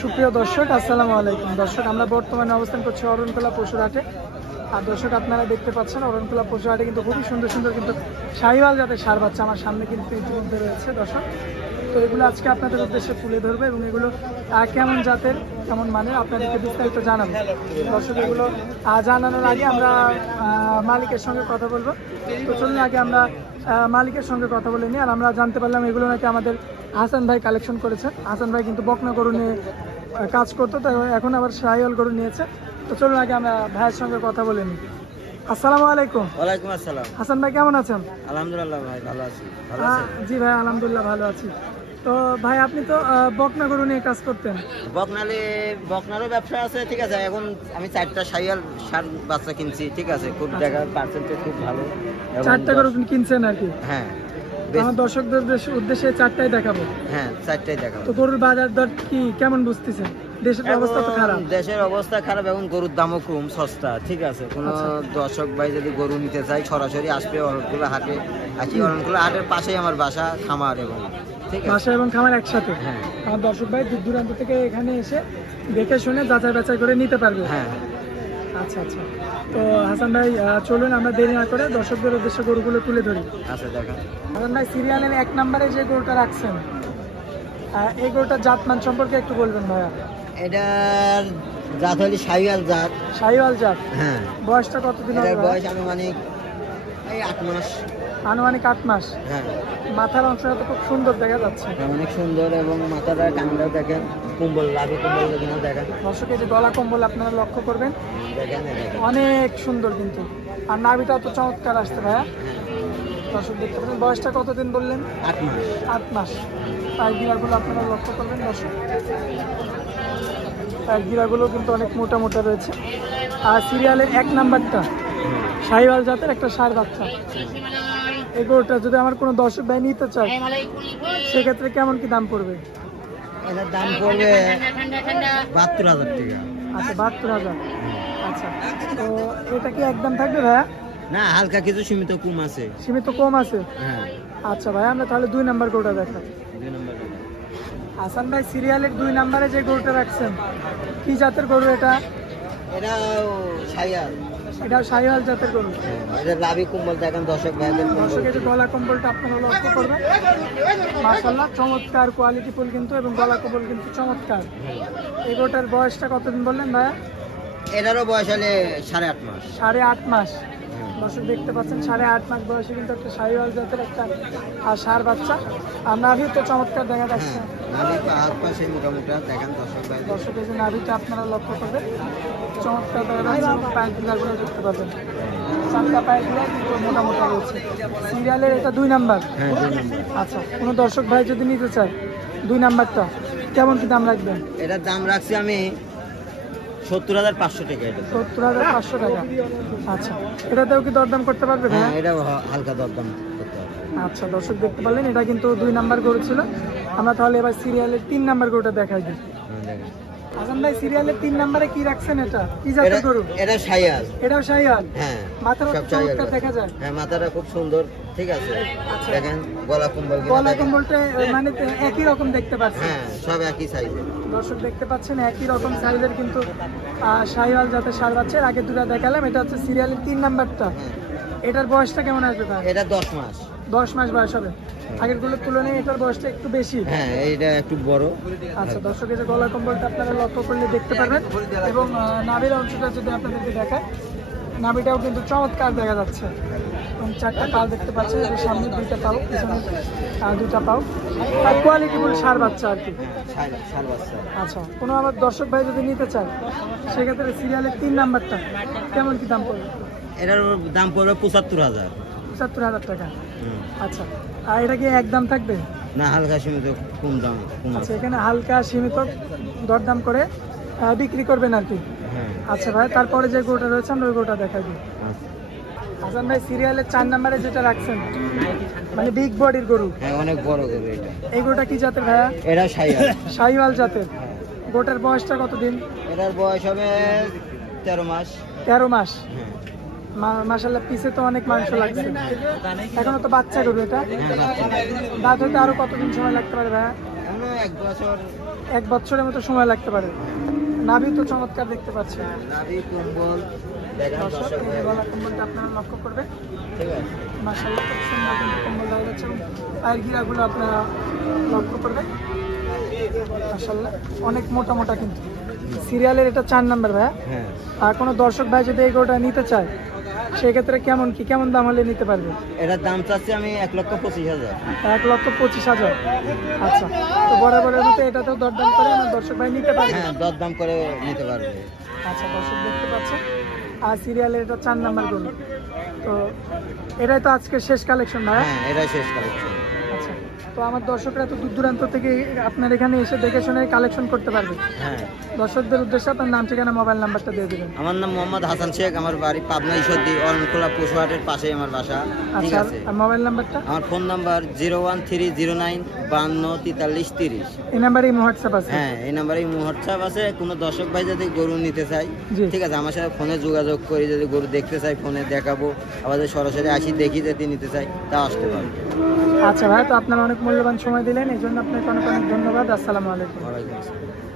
সুপ্রিয় দর্শক, আসসালামু আলাইকুম। দর্শক, আমরা বর্তমানে অবস্থান করছি অরণখোলা পশুর হাটে। আর দর্শক, আপনারা দেখতে পাচ্ছেন অরণখোলা পশুর হাটে কিন্তু খুবই সুন্দর সুন্দর কিন্তু শাহিওয়াল জাতের ষাঁড় বাচ্চা আমার সামনে কিন্তু ইতিমধ্যে রয়েছে। দর্শক, তো এগুলো আজকে আপনাদের উদ্দেশ্যে তুলে ধরবে এবং এগুলো কেমন জাতের কেমন মানের আপনাদেরকে বিস্তারিত জানাবো। দর্শক, এগুলো জানানোর আগে আমরা মালিকের সঙ্গে কথা বলবো। তো চলুন আগে আমরা মালিকের সঙ্গে কথা বলে নিই। আর আমরা জানতে পারলাম এগুলো নাকি আমাদের হাসান ভাই কালেকশন করেছেন। হাসান ভাই কিন্তু বকনা গরু নিয়ে কাজ করতো, তাই এখন আবার শাহিওয়াল গরু নিয়েছে। তো চলুন আগে আমরা ভাইয়ের সঙ্গে কথা বলে নিই। আসসালামু আলাইকুম। ওয়ালাইকুম আসসালাম। হাসান ভাই কেমন আছেন? আলহামদুলিল্লাহ ভাই, ভালো আছি। জি ভাই, আলহামদুলিল্লাহ ভালো আছি। তো ভাই, আপনি তো বকনা গরু নিয়ে কাজ করতেন। বকনারও ব্যবসা আছে, ঠিক আছে। এখন আমি 4টা শাহিওয়াল ষাঁড় বাচ্চা কিনছি, ঠিক আছে। খুব জায়গা পার্সেন্টেজ খুব ভালো। 4টা গরু কিনছেন আর কি? হ্যাঁ, আমার দর্শকদের উদ্দেশ্যে 4টাই দেখাবো। হ্যাঁ, 4টাই দেখাবো। তো গরুর বাজার দর কি কেমন বুঝতেছেন? দেশের অবস্থা তো খারাপ। দেশের অবস্থা খারাপ, এখন গরুর দামও কম, সস্তা, ঠিক আছে। কোনো দর্শক ভাই যদি গরু নিতে চায় সরাসরি আসবে অরণখোলা হাটে। অরণখোলা হাটের পাশেই আমার বাসা, খামার এবং বাসা এবং খামার একসাথে। হ্যাঁ, আমার দর্শক ভাই দূর দূরান্ত থেকে এখানে এসে দেখে শুনে যাচাই বাছাই করে নিতে পারবে। হ্যাঁ, আচ্ছা আচ্ছা। তো হাসান ভাই, চলুন আমরা দেরি না করে দর্শকদের উদ্দেশ্যে গরুগুলো তুলে ধরি। আচ্ছা দেখা। হাসান ভাই, সিরিয়ালের 1 নম্বরে যে গরুটা রাখছেন, এই গরুটার জাতমান সম্পর্কে একটু বলবেন ভাইয়া। এটার জাত হলি শাহিওয়াল জাত। শাহিওয়াল জাত। হ্যাঁ। বয়সটা কতদিন হবে? এটার বয়স আনুমানিক এই 8 মাস। আনুমানিক 8 মাস। হ্যাঁ। মাথার অংশটা তো খুব সুন্দর দেখা যাচ্ছে। অনেক সুন্দর, এবং মাথাটা কানটাও দেখেন, কুম্বল লাভে কুম্বল কিনা দেখেন। দর্শক, এই যে গলা কম্বল আপনারা লক্ষ্য করবেন, দেখেন অনেক সুন্দর কিন্তু। আর নাভিটা তো চমৎকার আসছে ভাইয়া। দর্শক দেখতে পারেন। বয়সটা কতদিন বললেন? 8 মাস। 8 মাস। পায়ের গিরাগুলো আপনারা লক্ষ্য করবেন দর্শক। পায়ের গিরাগুলো কিন্তু অনেক মোটা মোটা রয়েছে। আর সিরিয়ালের 1 নাম্বারটা শাহিওয়াল জাতের একটা ষাঁড় বাচ্চা। এই গরুটা যদি আমার কোনো দর্শক ভাই নিতে চায়, সেক্ষেত্রে কেমন কি দাম পড়বে? এটার দাম পড়বে 72,000 টাকা। আচ্ছা, 72,000। আচ্ছা, তো এটা কি একদম থাকবে ভাইয়া? না, হালকা কিছু সীমিত কম আছে। সীমিত কম আছে? হ্যাঁ। আচ্ছা ভাই, আমরা তাহলে 2 নাম্বার গরুটা দেখাই। 2 নম্বর। হাসান ভাই, সিরিয়ালের 2 নাম্বারে যে গরুটা রাখছেন, কি জাতের গরু এটা? এটা শাহিওয়াল। এটা শাহিওয়াল জাতের গরু। এটা লাভি কুম্বল দেখেন দর্শক ভাইদের। দর্শকের যে গলা কম্বলটা আপনারা লক্ষ্য করবেন, মাশাআল্লাহ চমৎকার কোয়ালিটি ফুল কিন্তু, এবং গলা কম্বল কিন্তু চমৎকার। এই গরুটার বয়সটা কতদিন বললেন ভাইয়া? এটারও বয়স হলে 8.5 মাস। 8.5 মাস। দর্শক দেখতে পাচ্ছেন, 8.5 মাস বয়সে কিন্তু একটা শাহিওয়াল জাতের একটা ষাঁড় বাচ্চা। আর নাভিও তো চমৎকার দেখা যাচ্ছে। দর্শকের যে নাভিটা আপনারা লক্ষ্য করবেন, চমৎকার দেখা যাচ্ছে। পায়ের গিরাগুলো দেখতে পাবেন, 4টা পায়ের গিরা কিন্তু মোটা মোটা রয়েছে। সিরিয়ালের এটা 2 নাম্বার। আচ্ছা, কোনো দর্শক ভাই যদি নিতে চায় 2 নাম্বারটা, কেমন কি দাম রাখবেন? এটার দাম রাখছি আমি 70,500 টাকা। 70,500 টাকা। আচ্ছা, এটাতেও কি দরদাম করতে পারবে? হ্যাঁ, এটাও হালকা দরদাম করতে হবে। আচ্ছা, দর্শক দেখতে পারলেন, এটা কিন্তু 2 নাম্বার গরু ছিল। আমরা তাহলে এবার সিরিয়ালের 3 নাম্বার গরুটা দেখাই দিই। হাসান ভাই, সিরিয়ালের 3 নাম্বারে কি রাখছেন? এটা কি জাতের গরু? এটা শাহিওয়াল। এটাও শাহিওয়াল? হ্যাঁ। মাথার চমৎকার দেখা যায়। হ্যাঁ, মাথাটা খুব সুন্দর, ঠিক আছে। আচ্ছা, দেখেন গলা কম্বল। গলা কম্বলটা মানে একই রকম দেখতে পাচ্ছেন? হ্যাঁ, সব একই সাইজের। দর্শক দেখতে পাচ্ছেন, একই রকম সাইজের কিন্তু শাহিওয়াল জাতের ষাঁড় বাচ্চা। আগে দুটো দেখালাম, এটা হচ্ছে সিরিয়ালের 3 নাম্বারটা। এটার বয়সটা কেমন আসবে ভাই? এটা 10 মাস। 10 মাস বয়স হবে। আগের গুলোর তুলনায় এটার বয়সটা একটু বেশি। হ্যাঁ, এটা একটু বড়। আচ্ছা, দর্শকের যে গলা কম্বলটা আপনারা লক্ষ্য করলে দেখতে পারবেন, এবং নাভির অংশটা যদি আপনাদেরকে দেখায়, নাভিটাও কিন্তু চমৎকার দেখা যাচ্ছে। এবং 4টা কাল দেখতে পাচ্ছেন, এর সামনে 2টা পাও, পিছনে 2টা পাও। আর কোয়ালিটি ফুল ষাঁড় বাচ্চা আর কি। আচ্ছা, কোনো আমার দর্শক ভাই যদি নিতে চায়, সেক্ষেত্রে সিরিয়ালের 3 নাম্বারটা কেমন কি দাম পড়বে? এটার দাম পড়বে 75,000। 75,000 টাকা। আচ্ছা, আর এটা কি একদম থাকবে? না, হালকা সীমিত কম দাম। আচ্ছা, এখানে হালকা সীমিত দরদাম করে বিক্রি করবেন আর কি। আচ্ছা ভাই, তারপরে যে গরুটা রয়েছে আমরা ওই গরুটা দেখাই দিই। হাসান ভাই, সিরিয়ালের 4 নাম্বারে যেটা রাখছেন, মানে বিগ বডির গরু। হ্যাঁ, অনেক বড় গরু এটা। এই গরুটা কি জাতের ভাইয়া? এটা শাহিওয়াল। শাহিওয়াল জাতের। গরুটার বয়সটা কতদিন? এটার বয়স হবে 13 মাস। 13 মাস। মাশাআল্লাহ, পিছে তো অনেক মাংস লাগছে। এখনো তো বাচ্চা গরু এটা। দাঁত হইতে আরো কতদিন সময় লাগতে পারে ভাইয়া? এখনো 1 বছর 1 বছরের মতো সময় লাগতে পারে। নাভি তো চমৎকার দেখতে পাচ্ছি। নাভি কম্বল দেখেন দর্শক দর্শক এই ভাই। গলা কম্বলটা আপনারা লক্ষ্য করবেন। ঠিক আছে। মাশাআল্লাহ খুব সুন্দর কিন্তু কম্বল দেওয়া যাচ্ছে এবং পায়ের গিরাগুলো আপনারা লক্ষ্য করবেন। মাশাআল্লাহ অনেক মোটা মোটা কিন্তু। সিরিয়ালের এটা 4 নাম্বার ভাইয়া। হ্যাঁ, আর কোনো দর্শক ভাই যদি এই গরুটা নিতে চায় সেক্ষেত্রে কেমন দাম হলে নিতে পারবে? এটার দাম চাচ্ছি আমি 1,25,000। 1,25,000। আচ্ছা, তো বরাবরের মতো এটাতেও দরদাম করে আমার দর্শক ভাই নিতে পারবে। হ্যাঁ, দরদাম করে নিতে পারবে। আচ্ছা, দর্শক দেখতে পাচ্ছেন আর সিরিয়ালের এটা 4 নাম্বার গরু। তো এটাই তো আজকে শেষ কালেকশন ভাই। হ্যাঁ, এটাই শেষ কালেকশন। আচ্ছা, তো আমার দর্শকরা তো দূর দূরান্ত থেকে আপনার এখানে এসে দেখে শুনে কালেকশন করতে পারবে। হ্যাঁ, দর্শকদের উদ্দেশ্যে আপনার নাম, ঠিকানা, মোবাইল নাম্বারটা দিয়ে দেবেন। আমার নাম মোহাম্মদ হাসান শেখ, আমার বাড়ি পাবনা ঈশ্বরদী, অরণখোলা পশুহাটের পাশেই আমার বাসা। ঠিক আচ্ছা, আছে। আর মোবাইল নাম্বারটা? আমার ফোন নাম্বার 01309524330। এই নাম্বারেই হোয়াটসঅ্যাপ আছে? হ্যাঁ, এই নাম্বারে হোয়াটসঅ্যাপ আছে। কোনো দর্শক ভাই যদি গরু নিতে চাই, জি। ঠিক আছে, আমার সাথে ফোনে যোগাযোগ করি। যদি গরু দেখতে চাই ফোনে দেখাবো, আবার যদি সরাসরি আসি দেখি যদি নিতে চাই তা আসতে পারবে। আচ্ছা ভাই, তো আপনার অনেক মূল্যবান সময় দিলেন, এই জন্য আপনাকে অনেক অনেক ধন্যবাদ। আসসালামু আলাইকুম। ওয়ালাইকুম আসসালাম।